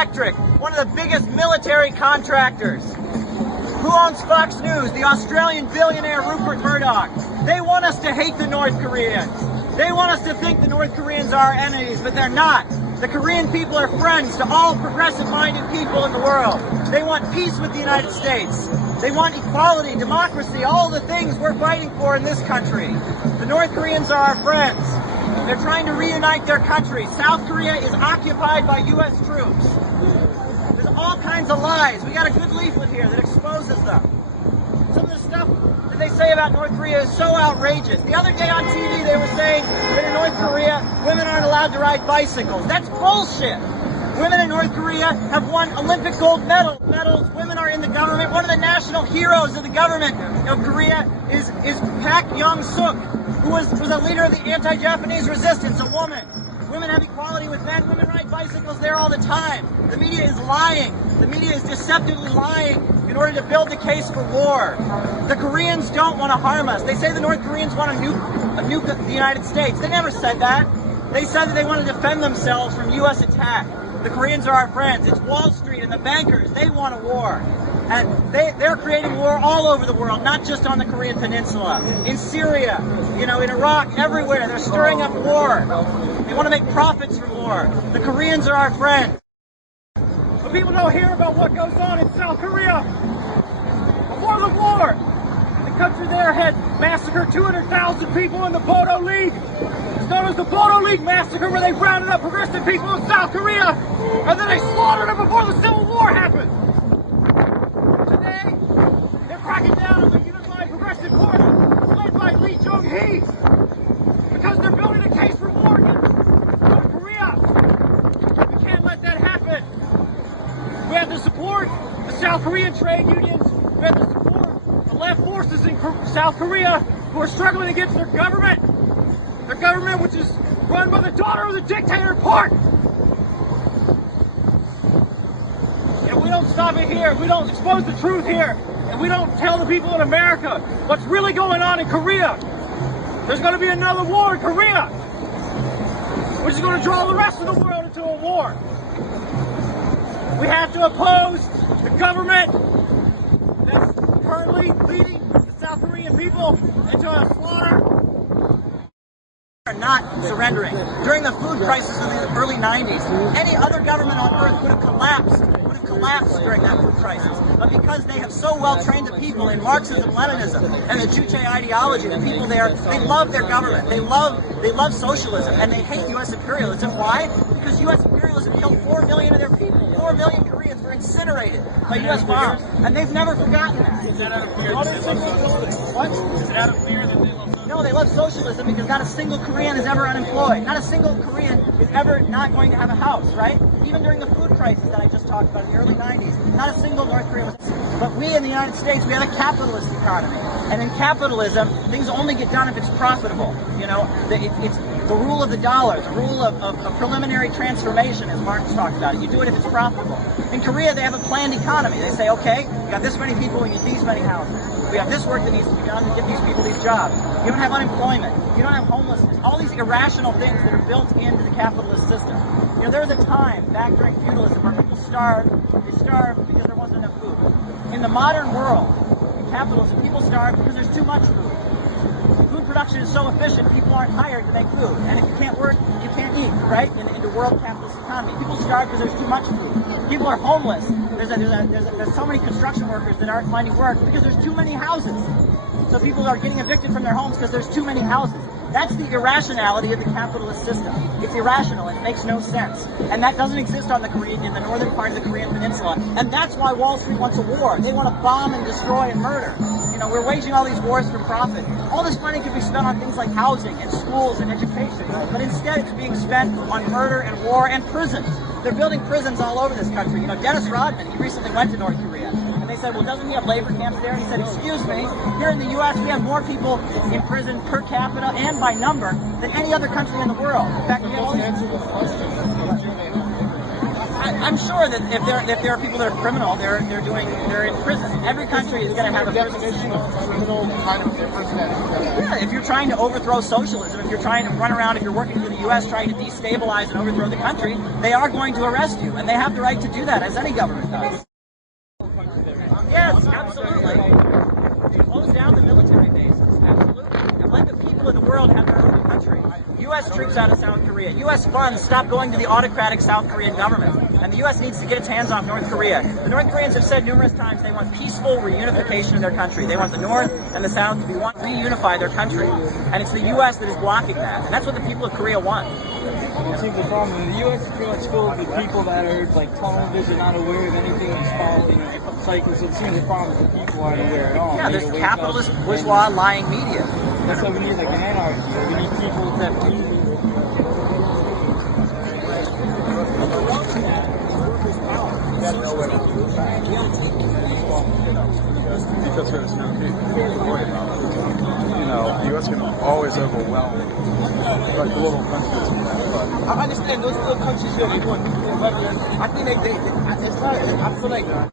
Electric, one of the biggest military contractors. Who owns Fox News? The Australian billionaire Rupert Murdoch. They want us to hate the North Koreans. They want us to think the North Koreans are our enemies, but they're not. The Korean people are friends to all progressive-minded people in the world. They want peace with the United States. They want equality, democracy, all the things we're fighting for in this country. The North Koreans are our friends. They're trying to reunite their country. South Korea is occupied by U.S. troops. There's all kinds of lies. We got a good leaflet here that exposes them. Some of the stuff that they say about North Korea is so outrageous. The other day on TV they were saying that in North Korea women aren't allowed to ride bicycles. That's bullshit. Women in North Korea have won Olympic gold medals. Women are in the government. One of the national heroes of the government of Korea is Pak Young-suk, who was a leader of the anti-Japanese resistance, a woman. Women have equality with men. Women ride bicycles there all the time. The media is lying. The media is deceptively lying in order to build the case for war. The Koreans don't want to harm us. They say the North Koreans want to nuke the United States. They never said that. They said that they want to defend themselves from U.S. attack. The Koreans are our friends. It's Wall Street and the bankers. They want a war. And they're creating war all over the world, not just on the Korean Peninsula. In Syria, in Iraq, everywhere. They're stirring up war. They want to make profits from war. The Koreans are our friends. But people don't hear about what goes on in South Korea. Before the war, the country there had massacred 200,000 people in the Bodo League. It's known as the Bodo League Massacre, where they rounded up progressive people in South Korea, and then they slaughtered them before the Civil War happened. Today, they're cracking down on the Unified Progressive Party, led by Lee Jong-hee, because they're building a case for war against North Korea. We can't let that happen. We have to support the South Korean trade unions. We have to support the left forces in South Korea who are struggling against their government. Their government, which is run by the daughter of the dictator, Park. And we don't stop it here. We don't expose the truth here. And we don't tell the people in America what's really going on in Korea. There's going to be another war in Korea, which is going to draw the rest of the world into a war. We have to oppose the government that's currently leading the South Korean people into a slaughter. Are not surrendering. During the food crisis in the early 90s, any other government on earth would have collapsed during that food crisis. But because they have so well trained the people in Marxism-Leninism and the Juche ideology, the people there, they love their government. They love socialism, and they hate U.S. imperialism. Why? Because U.S. imperialism killed 4 million of their people. 4 million Koreans were incinerated by U.S. bombs, and they've never forgotten that. Is that out of fear that they love socialism? What? Is it out of fear that they love socialism? No, they love socialism because not a single Korean is ever unemployed. Not a single Korean is ever not going to have a house, right? Even during the food crisis that I just talked about in the early 90s, not a single North Korean was. But we in the United States, we have a capitalist economy. And in capitalism, things only get done if it's profitable. It's the rule of the dollar, the rule of preliminary transformation, as Marx talked about. You do it if it's profitable. In Korea, they have a planned economy. They say, okay, we got this many people, we need these many houses. We have this work that needs to be done to get these people these jobs. You don't have unemployment. You don't have homelessness. All these irrational things that are built into the capitalist system. There was a time back during feudalism where people starved. They starved because there wasn't enough food. In the modern world, in capitalism, people starve because there's too much food. Food production is so efficient, people aren't hired to make food. And if you can't work, you can't eat, right? In the world capitalist economy. People starve because there's too much food. People are homeless. There's so many construction workers that aren't finding work because there's too many houses. So people are getting evicted from their homes because there's too many houses. That's the irrationality of the capitalist system. It's irrational and it makes no sense. And that doesn't exist in the northern part of the Korean Peninsula. And that's why Wall Street wants a war. They want to bomb and destroy and murder. We're waging all these wars for profit. All this money could be spent on things like housing and schools and education. But instead it's being spent on murder and war and prisons. They're building prisons all over this country. Dennis Rodman, he recently went to North Korea. And they said, well, doesn't he have labor camps there? And he said, excuse me, here in the U.S. we have more people in prison per capita and by number than any other country in the world. In fact, we have all these... I'm sure that if there are people that are criminal, they're in prison. Every country is going to have a definition of criminal kind of difference than yeah, if you're trying to overthrow socialism, if you're trying to run around, if you're working for the U.S. trying to destabilize and overthrow the country, they are going to arrest you, and they have the right to do that, as any government does. Yes, absolutely. Close down the military bases, absolutely. And let the people of the world have their own country. U.S. troops out of South Korea. U.S. funds stop going to the autocratic South Korean government. And the U.S. needs to get its hands off North Korea. The North Koreans have said numerous times they want peaceful reunification of their country. They want the North and the South to reunify their country. And it's the U.S. that is blocking that. And that's what the people of Korea want. It seems the problem. The U.S. is pretty much filled with people that are like tunnel vision, not aware of anything that's following cycles. So it seems the problem is the people aren't aware at all. Yeah, there's capitalist, bourgeois, lying media. That's why we need like an anarchy. We need people to have reason. because there's no people to worry about. You know, the U.S. can always overwhelm like little countries. I understand those little countries here, they want nuclear weapons. I think it's not, I feel like